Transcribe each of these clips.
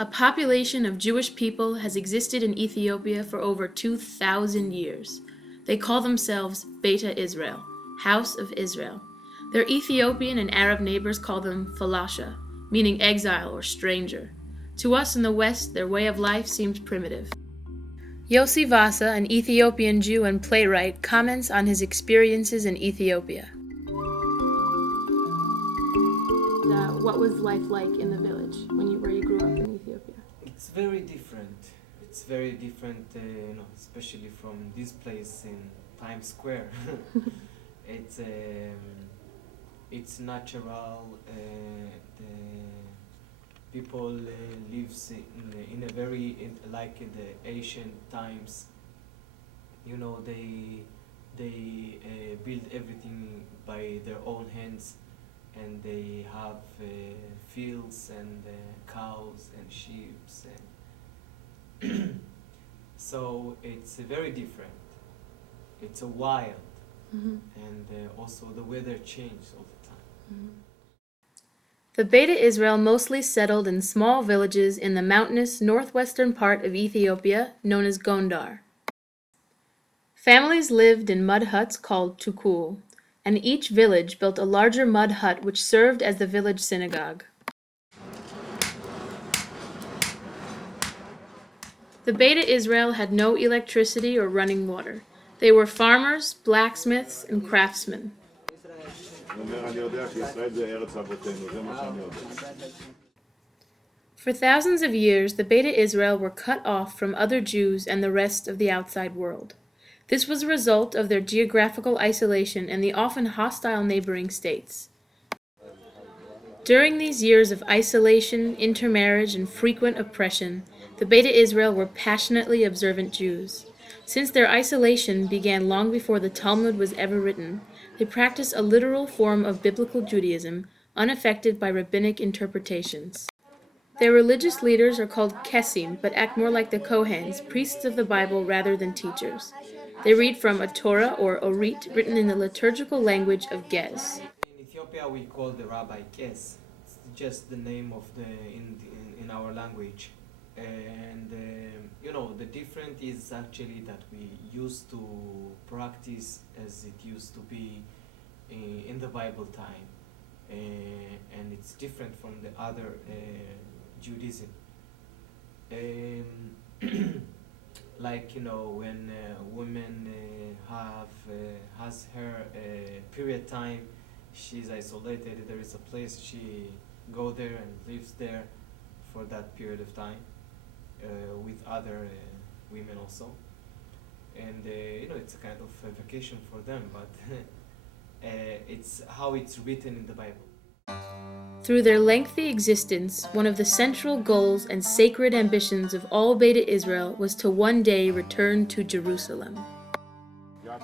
A population of Jewish people has existed in Ethiopia for over 2,000 years. They call themselves Beta Israel, House of Israel. Their Ethiopian and Arab neighbors call them Falasha, meaning exile or stranger. To us in the West, their way of life seems primitive. Yossi Vasa, an Ethiopian Jew and playwright, comments on his experiences in Ethiopia. What was life like in the village where you grew up in Ethiopia? It's very different. It's very different, especially from this place in Times Square. it's it's natural. The people lives in a very like in the ancient times. They build everything by their own hands. And they have fields and cows and sheep, and so it's very different. It's a wild, and also the weather changes all the time. The Beta Israel mostly settled in small villages in the mountainous northwestern part of Ethiopia known as Gondar. Families lived in mud huts called tukul, and each village built a larger mud hut which served as the village synagogue. The Beta Israel had no electricity or running water. They were farmers, blacksmiths, and craftsmen. For thousands of years, the Beta Israel were cut off from other Jews and the rest of the outside world. This was a result of their geographical isolation and the often hostile neighboring states. During these years of isolation, intermarriage, and frequent oppression, the Beta Israel were passionately observant Jews. Since their isolation began long before the Talmud was ever written, they practiced a literal form of biblical Judaism, unaffected by rabbinic interpretations. Their religious leaders are called Kesim, but act more like the Kohens, priests of the Bible rather than teachers. They read from a Torah or Orit written in the liturgical language of Gez. In Ethiopia, we call the rabbi Kes. It's just the name of in our language, and the difference is actually that we used to practice as it used to be in the Bible time, and it's different from the other Judaism. Like when women has her period time, she's isolated. There is a place she go there and lives there for that period of time with other women also, and it's a kind of a vacation for them, but it's how it's written in the Bible. Through their lengthy existence, one of the central goals and sacred ambitions of all Beta Israel was to one day return to Jerusalem.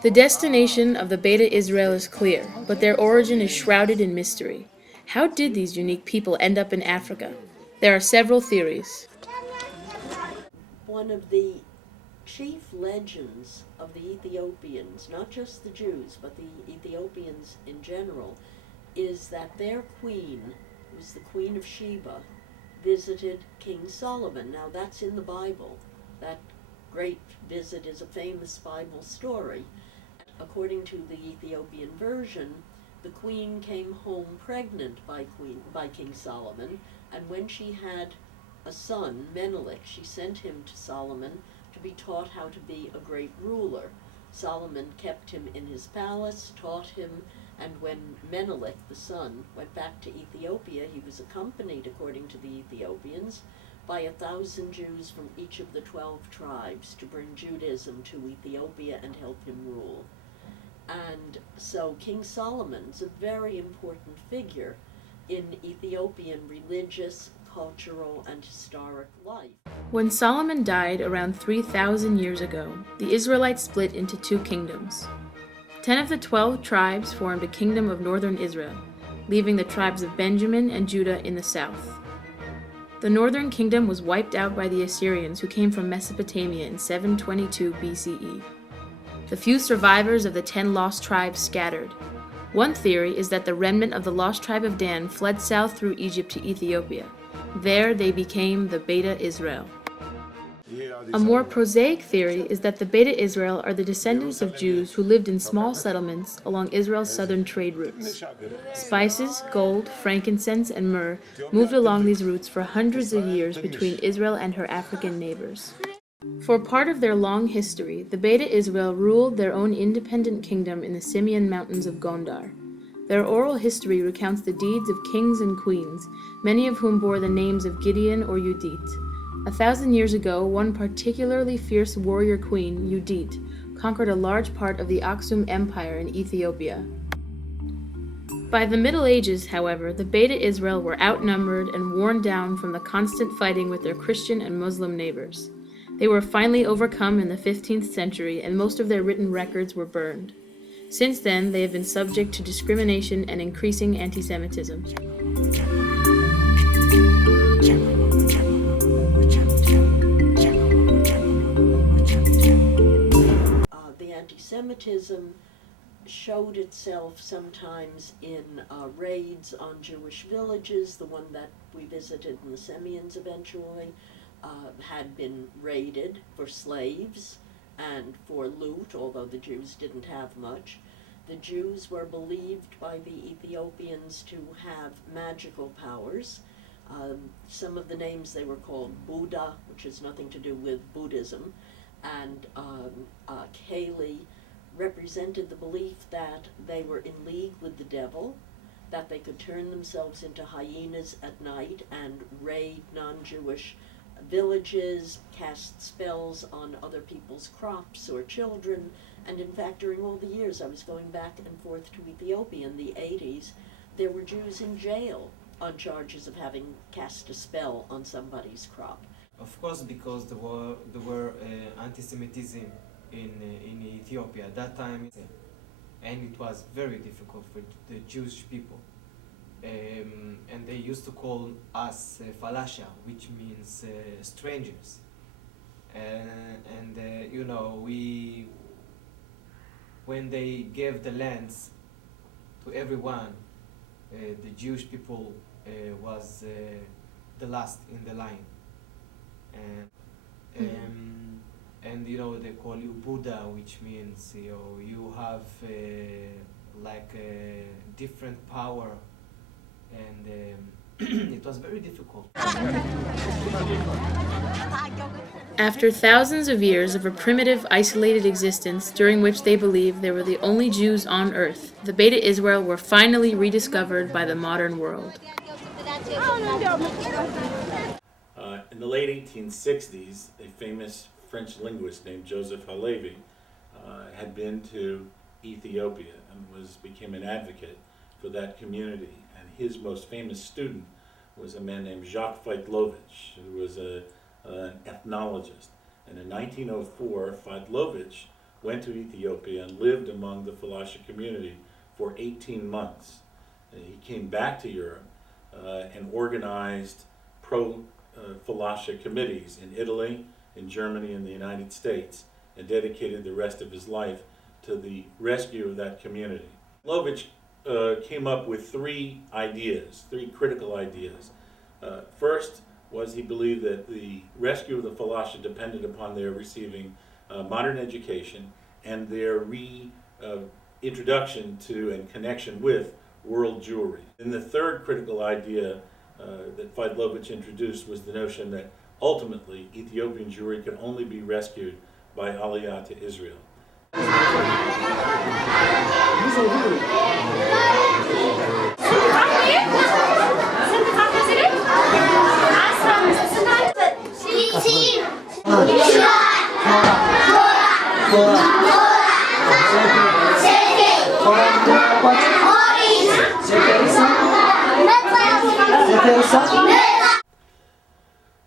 The destination of the Beta Israel is clear, but their origin is shrouded in mystery. How did these unique people end up in Africa? There are several theories. One of the chief legends of the Ethiopians, not just the Jews, but the Ethiopians in general, is that their queen, who was the Queen of Sheba, visited King Solomon. Now that's in the Bible. That great visit is a famous Bible story. According to the Ethiopian version, the queen came home pregnant by King Solomon, and when she had a son, Menelik, she sent him to Solomon to be taught how to be a great ruler. Solomon kept him in his palace, taught him, and when Menelik, the son, went back to Ethiopia, he was accompanied, according to the Ethiopians, by 1,000 Jews from each of the 12 tribes to bring Judaism to Ethiopia and help him rule. And so King Solomon's a very important figure in Ethiopian religious, cultural, and historic life. When Solomon died around 3,000 years ago, the Israelites split into two kingdoms. 10 of the 12 tribes formed a kingdom of northern Israel. leaving the tribes of Benjamin and Judah in the south. The northern kingdom was wiped out by the Assyrians who came from Mesopotamia in 722 BCE. The few survivors of the 10 lost tribes scattered. One theory is that the remnant of the lost tribe of Dan fled south through Egypt to Ethiopia. There they became the Beta Israel. A more prosaic theory is that the Beta Israel are the descendants of Jews who lived in small settlements along Israel's southern trade routes. Spices, gold, frankincense, and myrrh moved along these routes for hundreds of years between Israel and her African neighbors. For part of their long history, the Beta Israel ruled their own independent kingdom in the Simeon Mountains of Gondar. Their oral history recounts the deeds of kings and queens, many of whom bore the names of Gideon or Judith. 1,000 years ago, one particularly fierce warrior queen, Judith, conquered a large part of the Aksum Empire in Ethiopia. By the Middle Ages, however, the Beta Israel were outnumbered and worn down from the constant fighting with their Christian and Muslim neighbors. They were finally overcome in the 15th century, and most of their written records were burned. Since then, they have been subject to discrimination and increasing anti-Semitism. The anti-Semitism showed itself sometimes in raids on Jewish villages. The one that we visited in the Semyons eventually had been raided for slaves and for loot, although the Jews didn't have much. The Jews were believed by the Ethiopians to have magical powers. Some of the names they were called Buddha, which has nothing to do with Buddhism, and Kali represented the belief that they were in league with the devil, that they could turn themselves into hyenas at night and raid non-Jewish villages, cast spells on other people's crops or children. And in fact, during all the years I was going back and forth to Ethiopia in the 80s, there were Jews in jail on charges of having cast a spell on somebody's crop. Of course, because there were anti-Semitism in Ethiopia at that time, and it was very difficult for the Jewish people. And they used to call us falasha, which means strangers. You know, when they gave the lands to everyone, the Jewish people was the last in the line. And you know, they call you Buddha, which means you have like a different power, and it was very difficult. After thousands of years of a primitive, isolated existence during which they believed they were the only Jews on earth, the Beta Israel were finally rediscovered by the modern world. In the late 1860s, a famous French linguist named Joseph Halevi had been to Ethiopia and became an advocate for that community. And his most famous student was a man named Jacques Feitlovich, who was an ethnologist. And in 1904, Feitlovich went to Ethiopia and lived among the falasha community for 18 months. And he came back to Europe and organized pro-falasha committees in Italy, in Germany, and the United States, and dedicated the rest of his life to the rescue of that community. Feitlovich came up with three critical ideas. First was he believed that the rescue of the falasha depended upon their receiving modern education and their reintroduction to and connection with world Jewry. And the third critical idea that Feitlovich introduced was the notion that ultimately Ethiopian Jewry could only be rescued by Aliyah to Israel.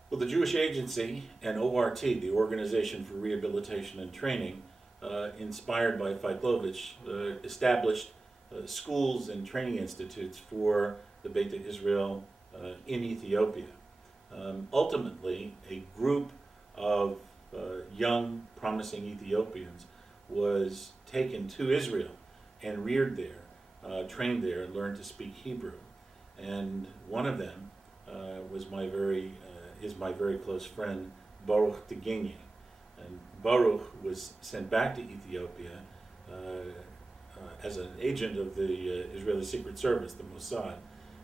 Well, the Jewish Agency and ORT, the Organization for Rehabilitation and Training, inspired by Feitlovich, established schools and training institutes for the Beta Israel in Ethiopia. Ultimately, a group of young, promising Ethiopians was taken to Israel and reared there, trained there, and learned to speak Hebrew. And one of them is my very close friend, Baruch Tegenye. And Baruch was sent back to Ethiopia as an agent of the Israeli Secret Service, the Mossad,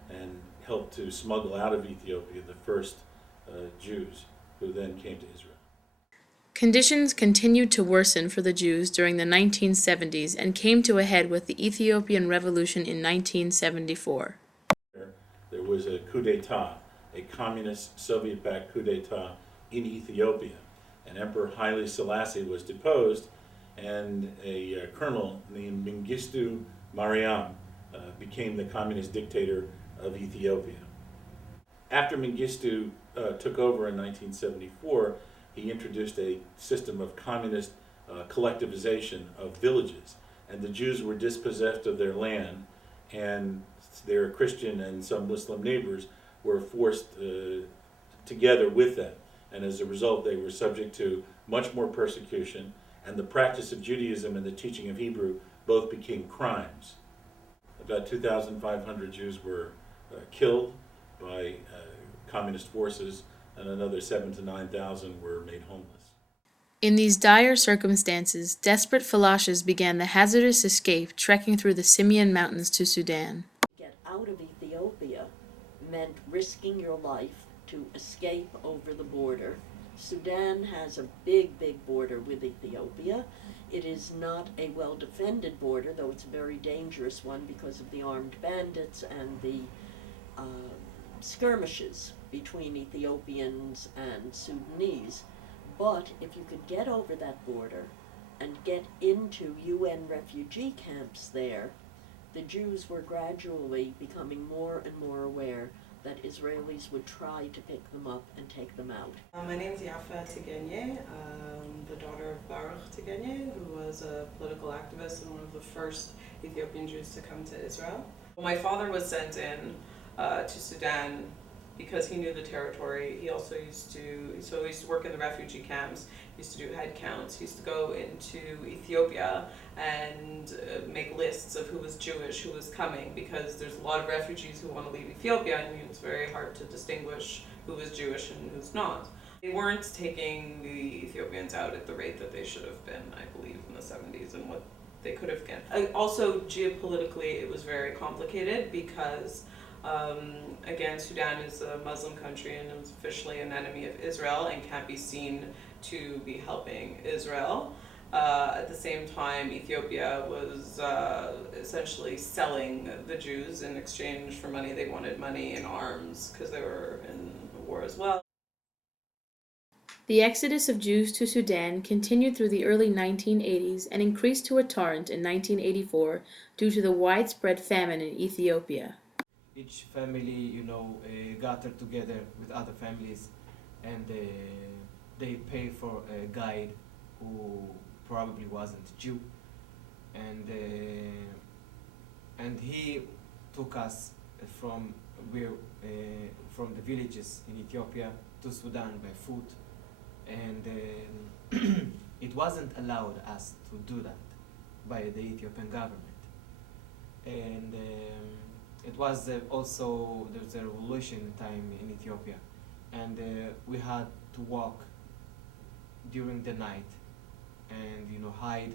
and helped to smuggle out of Ethiopia the first Jews who then came to Israel. Conditions continued to worsen for the Jews during the 1970s and came to a head with the Ethiopian Revolution in 1974. There was a coup d'etat, a communist Soviet-backed coup d'etat in Ethiopia. And Emperor Haile Selassie was deposed, and a colonel named Mengistu Mariam became the communist dictator of Ethiopia. After Mengistu took over in 1974, he introduced a system of communist collectivization of villages, and the Jews were dispossessed of their land, and their Christian and some Muslim neighbors were forced together with them. And as a result, they were subject to much more persecution, and the practice of Judaism and the teaching of Hebrew both became crimes. About 2,500 Jews were killed by communist forces, and another 7,000 to 9,000 were made homeless. In these dire circumstances, desperate Falashes began the hazardous escape trekking through the Simeon Mountains to Sudan. Get out of Ethiopia meant risking your life to escape over the border. Sudan has a big, big border with Ethiopia. It is not a well-defended border, though it's a very dangerous one because of the armed bandits and the skirmishes between Ethiopians and Sudanese. But if you could get over that border and get into UN refugee camps there, the Jews were gradually becoming more and more aware that Israelis would try to pick them up and take them out. My name is Yafa Tegenye, the daughter of Baruch Tegenye, who was a political activist and one of the first Ethiopian Jews to come to Israel. My father was sent in to Sudan because he knew the territory. He also used to work in the refugee camps, he used to do head counts, he used to go into Ethiopia and make lists of who was Jewish, who was coming, because there's a lot of refugees who want to leave Ethiopia, and it's very hard to distinguish who was Jewish and who's not. They weren't taking the Ethiopians out at the rate that they should have been, I believe, in the 70s, and what they could have gotten. Also, geopolitically, it was very complicated because again, Sudan is a Muslim country and is officially an enemy of Israel and can't be seen to be helping Israel. At the same time, Ethiopia was essentially selling the Jews in exchange for money. They wanted money and arms because they were in war as well. The exodus of Jews to Sudan continued through the early 1980s and increased to a torrent in 1984 due to the widespread famine in Ethiopia. Each family, gathered together with other families, and they pay for a guide who probably wasn't Jew, and he took us from the villages in Ethiopia to Sudan by foot, and it wasn't allowed us to do that by the Ethiopian government, and it was also there was a revolution time in Ethiopia, and we had to walk during the night and hide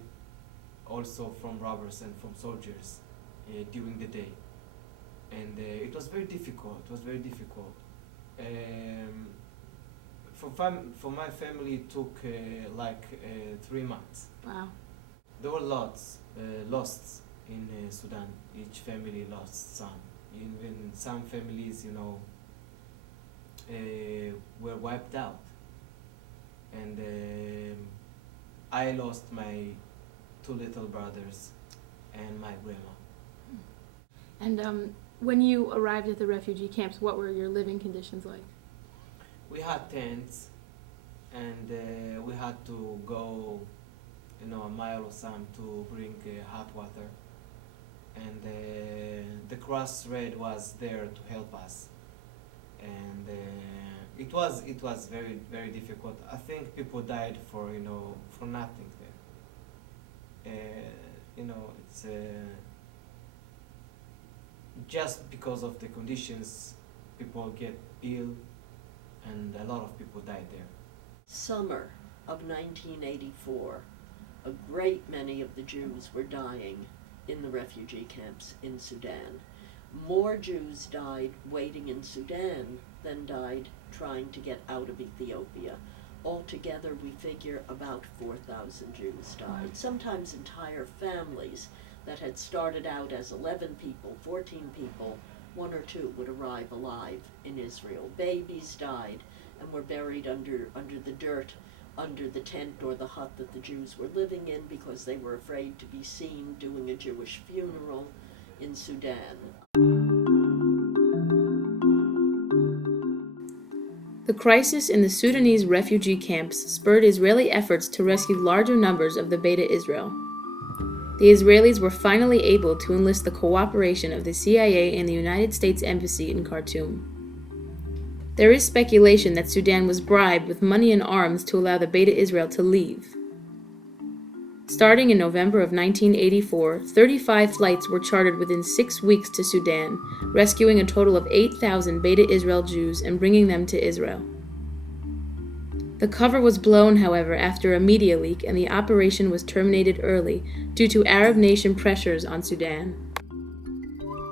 also from robbers and from soldiers during the day, and it was very difficult. For my family, it took 3 months. Wow. There were lots lost in Sudan. Each family lost some. Even some families, were wiped out. And I lost my 2 little brothers and my grandma. And when you arrived at the refugee camps, what were your living conditions like? We had tents, and we had to go, a mile or some to bring hot water. and the cross red was there to help us, and it was very very difficult. I think people died for for nothing there. It's just because of the conditions, people get ill, and a lot of people died there. Summer of 1984, a great many of the Jews were dying in the refugee camps in Sudan. More Jews died waiting in Sudan than died trying to get out of Ethiopia. Altogether, we figure about 4,000 Jews died. Sometimes entire families that had started out as 11 people, 14 people, 1 or 2 would arrive alive in Israel. Babies died and were buried under the dirt, under the tent or the hut that the Jews were living in, because they were afraid to be seen doing a Jewish funeral in Sudan. The crisis in the Sudanese refugee camps spurred Israeli efforts to rescue larger numbers of the Beta Israel. The Israelis were finally able to enlist the cooperation of the CIA and the United States Embassy in Khartoum. There is speculation that Sudan was bribed with money and arms to allow the Beta Israel to leave. Starting in November of 1984, 35 flights were chartered within 6 weeks to Sudan, rescuing a total of 8,000 Beta Israel Jews and bringing them to Israel. The cover was blown, however, after a media leak, and the operation was terminated early due to Arab nation pressures on Sudan.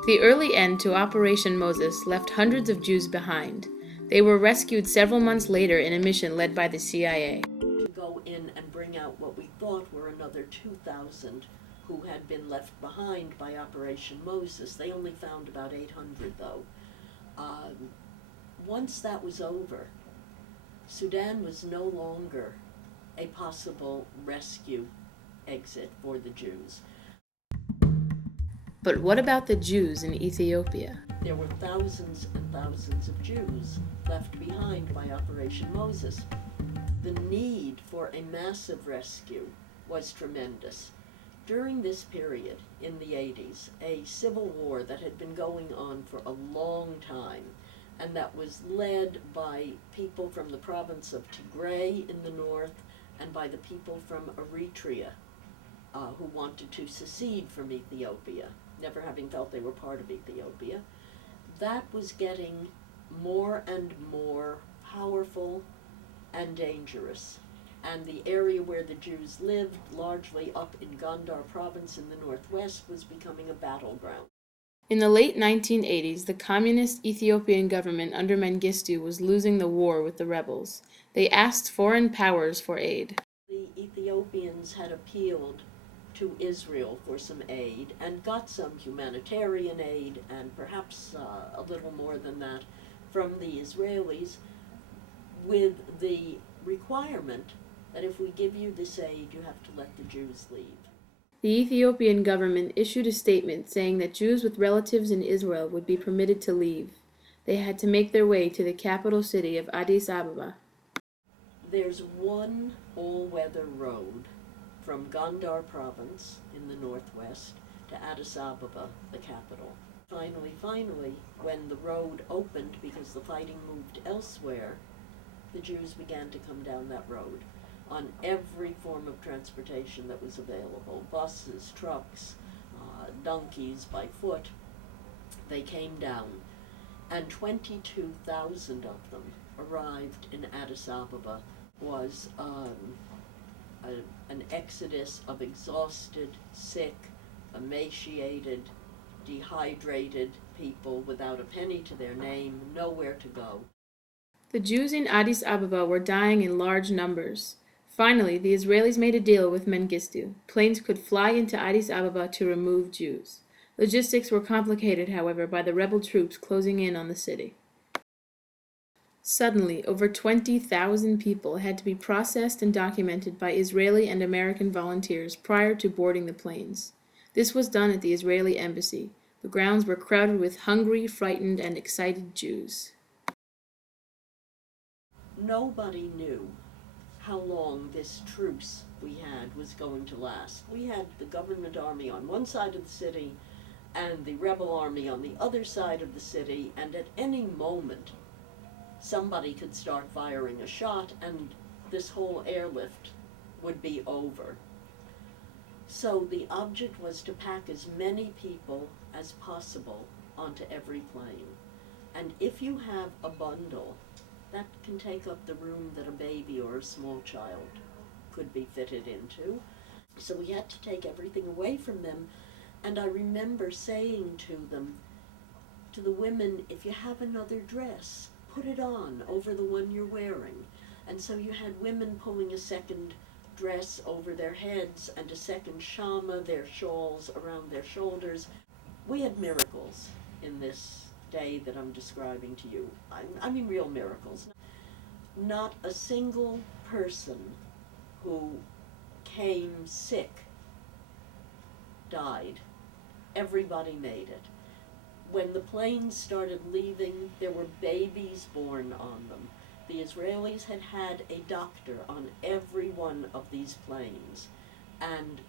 The early end to Operation Moses left hundreds of Jews behind. They were rescued several months later in a mission led by the CIA. To go in and bring out what we thought were another 2,000 who had been left behind by Operation Moses. They only found about 800, though. Once that was over, Sudan was no longer a possible rescue exit for the Jews. But what about the Jews in Ethiopia? There were thousands and thousands of Jews left behind by Operation Moses. The need for a massive rescue was tremendous. During this period, in the 80s, a civil war that had been going on for a long time, and that was led by people from the province of Tigray in the north and by the people from Eritrea who wanted to secede from Ethiopia, never having felt they were part of Ethiopia. That was getting more and more powerful and dangerous. And the area where the Jews lived, largely up in Gondar province in the northwest, was becoming a battleground. In the late 1980s, the communist Ethiopian government under Mengistu was losing the war with the rebels. They asked foreign powers for aid. The Ethiopians had appealed to Israel for some aid and got some humanitarian aid and perhaps a little more than that from the Israelis, with the requirement that if we give you this aid, you have to let the Jews leave. The Ethiopian government issued a statement saying that Jews with relatives in Israel would be permitted to leave. They had to make their way to the capital city of Addis Ababa. There's one all-weather road from Gondar province in the northwest to Addis Ababa, the capital. Finally, when the road opened because the fighting moved elsewhere, the Jews began to come down that road on every form of transportation that was available, buses, trucks, donkeys, by foot. They came down, and 22,000 of them arrived in Addis Ababa. Was an exodus of exhausted, sick, emaciated, dehydrated people without a penny to their name, nowhere to go. The Jews in Addis Ababa were dying in large numbers. Finally, the Israelis made a deal with Mengistu. Planes could fly into Addis Ababa to remove Jews. Logistics were complicated, however, by the rebel troops closing in on the city. Suddenly, over 20,000 people had to be processed and documented by Israeli and American volunteers prior to boarding the planes. This was done at the Israeli embassy. The grounds were crowded with hungry, frightened, and excited Jews. Nobody knew how long this truce we had was going to last. We had the government army on one side of the city and the rebel army on the other side of the city, and at any moment somebody could start firing a shot and this whole airlift would be over. So the object was to pack as many people as possible onto every plane. And if you have a bundle, that can take up the room that a baby or a small child could be fitted into. So we had to take everything away from them. And I remember saying to them, to the women, if you have another dress, put it on over the one you're wearing. And so you had women pulling a second dress over their heads and a second shama, their shawls around their shoulders. We had miracles in this day that I'm describing to you. I mean real miracles. Not a single person who came sick died. Everybody made it. When the planes started leaving, there were babies born on them. The Israelis had had a doctor on every one of these planes, and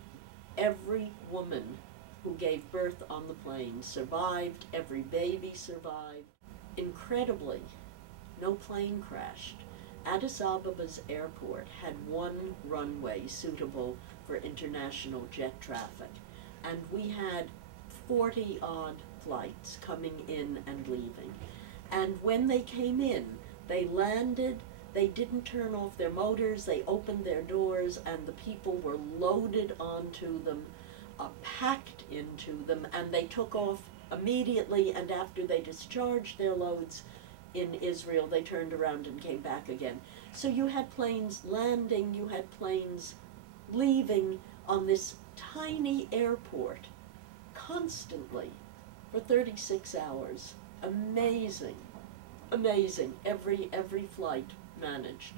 every woman who gave birth on the plane survived, every baby survived. Incredibly, no plane crashed. Addis Ababa's airport had one runway suitable for international jet traffic, and we had 40-odd flights coming in and leaving. And when they came in, they landed, they didn't turn off their motors, they opened their doors, and the people were loaded onto them, packed into them, and they took off immediately, and after they discharged their loads in Israel, they turned around and came back again. So you had planes landing, you had planes leaving on this tiny airport constantly for 36 hours. Amazing, amazing. Every flight managed.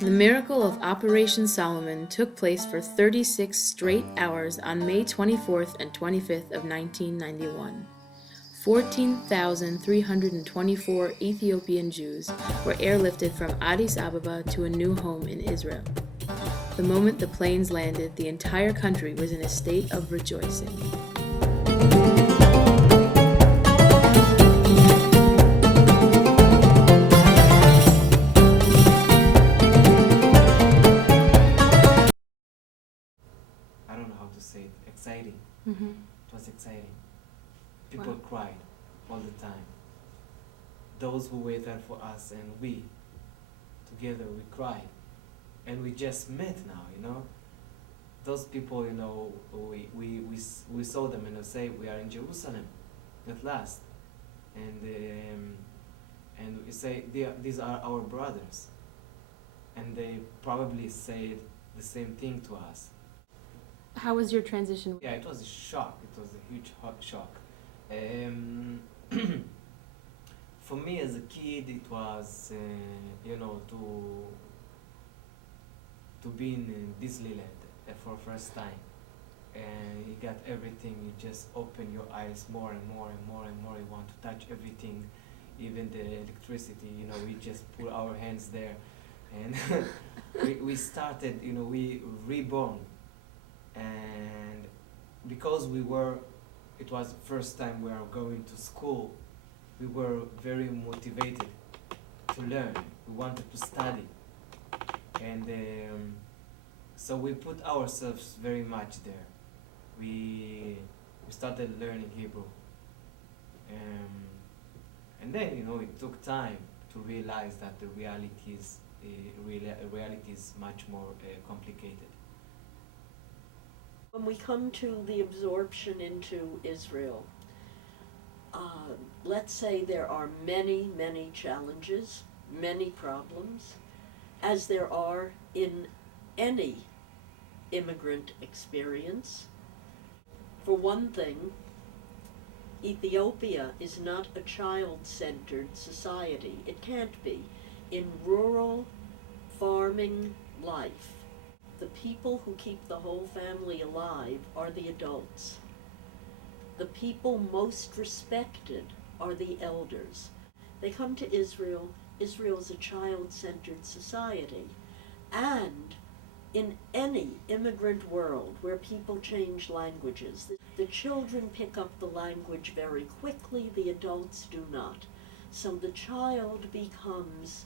The miracle of Operation Solomon took place for 36 straight hours on May 24th and 25th of 1991. 14,324 Ethiopian Jews were airlifted from Addis Ababa to a new home in Israel. The moment the planes landed, the entire country was in a state of rejoicing. I don't know how to say it, exciting. Mm-hmm. It was exciting. People Wow. cried all the time. Those who waited for us, and we, together we cried. And we just met now, you know. Those people, you know, we saw them and they say, we are in Jerusalem at last. And we say, these are our brothers. And they probably said the same thing to us. How was your transition? Yeah, it was a shock. It was a huge shock. For me as a kid, it was, you know, to be in Disneyland for first time. And you got everything, you just open your eyes more and more and more and more. You want to touch everything, even the electricity, you know, we just put our hands there. And we started, you know, we reborn. And because it was the first time we were going to school, we were very motivated to learn. We wanted to study. And so we put ourselves very much there. We started learning Hebrew. And then, you know, it took time to realize that the reality is much more complicated. When we come to the absorption into Israel, let's say there are many, many challenges, many problems, as there are in any immigrant experience. For one thing, Ethiopia is not a child-centered society. It can't be. In rural farming life, the people who keep the whole family alive are the adults. The people most respected are the elders. They come to Israel. Israel is a child-centered society. And In any immigrant world where people change languages, the children pick up the language very quickly, the adults do not. So the child becomes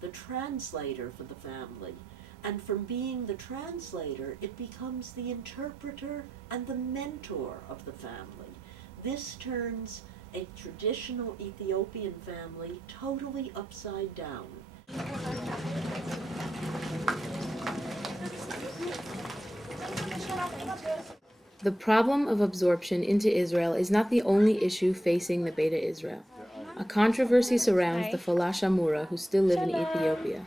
the translator for the family. And from being the translator, it becomes the interpreter and the mentor of the family. This turns a traditional Ethiopian family totally upside down. The problem of absorption into Israel is not the only issue facing the Beta Israel. A controversy surrounds the Falash Amura who still live in Ethiopia.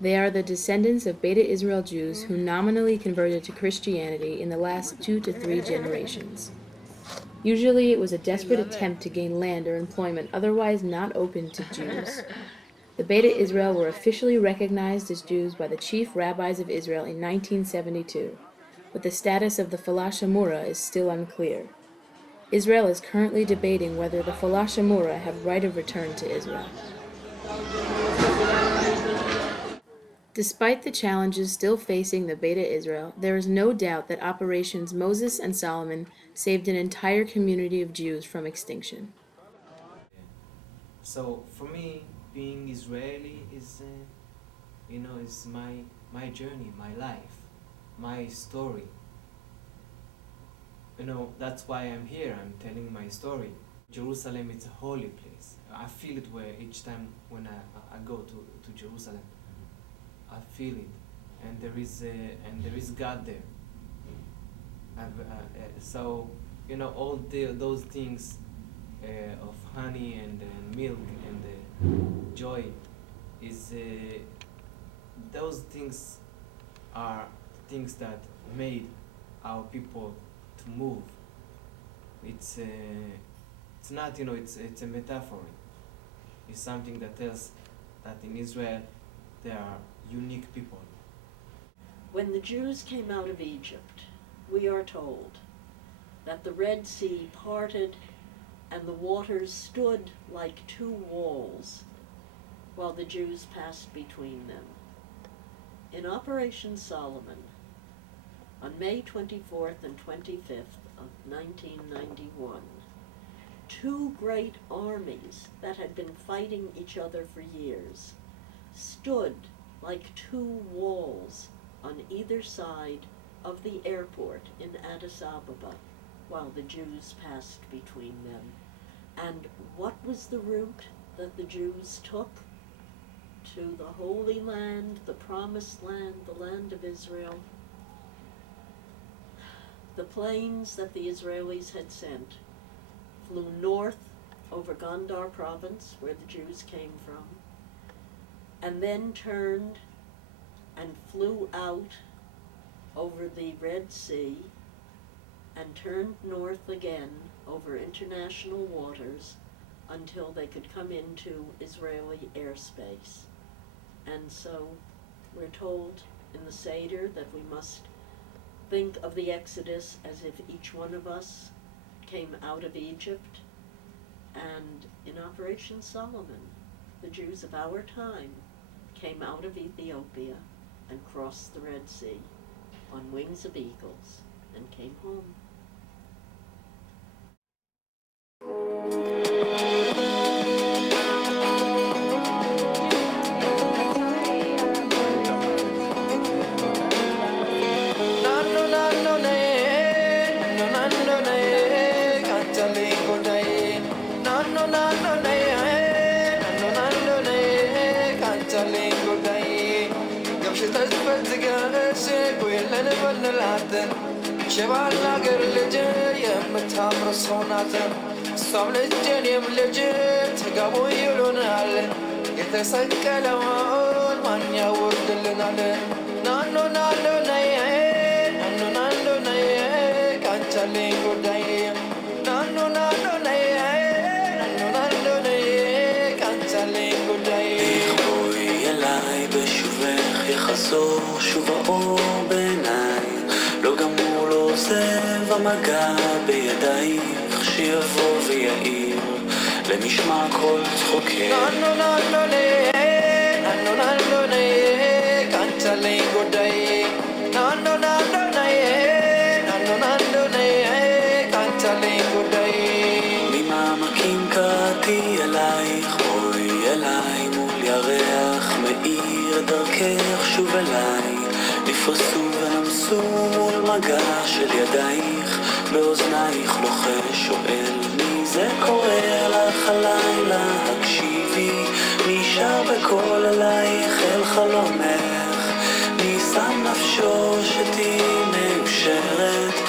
They are the descendants of Beta Israel Jews who nominally converted to Christianity in the last 2 to 3 generations. Usually it was a desperate attempt to gain land or employment otherwise not open to Jews. The Beta Israel were officially recognized as Jews by the chief rabbis of Israel in 1972, but the status of the Falash Amura is still unclear. Israel is currently debating whether the Falash Amura have right of return to Israel. Despite the challenges still facing the Beta Israel, there is no doubt that Operations Moses and Solomon saved an entire community of Jews from extinction. So for me, being Israeli is, is my journey, my life, my story. That's why I'm here. I'm telling my story. Jerusalem, it's a holy place. I feel it where each time when I go to Jerusalem, I feel it, and there is God there. So all those things of honey and milk and joy is those things are things that made our people to move. It's not it's a metaphor. It's something that tells that in Israel there are unique people. When the Jews came out of Egypt, we are told that the Red Sea parted and the waters stood like two walls while the Jews passed between them. In Operation Solomon, on May 24th and 25th of 1991, two great armies that had been fighting each other for years stood like two walls on either side of the airport in Addis Ababa while the Jews passed between them. And what was the route that the Jews took to the Holy Land, the Promised Land, the land of Israel? The planes that the Israelis had sent flew north over Gondar province, where the Jews came from, and then turned and flew out over the Red Sea and turned north again over international waters until they could come into Israeli airspace. And so we're told in the Seder that we must think of the Exodus as if each one of us came out of Egypt. And in Operation Solomon, the Jews of our time came out of Ethiopia and crossed the Red Sea on wings of eagles and came home. شبالنا قر لجي يمتامر صوناتا صام لجين يملجي تقابو يلونال يتسكلون من يورد لنال نانو نانو نيه نانو نانو نيه كانتالي قداي نانو نانو نيه نانو نانو نيه كانتالي قداي خوي يلاي بشوفك يخسو شوف أو بيناي לא גמור לא עוזב המגע בידייך שיבוא ויעיר למשמע כל צחוקך ננו ננו ננו ננו ננו קנטלי גודאי אותי אלייך, בואי אליי מול ירח מאיר דרכך שוב אליי, נפרסו ונמסו מול מגע של ידייך, באוזנייך לוחש שואל מי זה קורא לך הלילה, הקשיבי מי שר בקול אלייך אל חלומך, מי שם נפשו שתהי מאושרת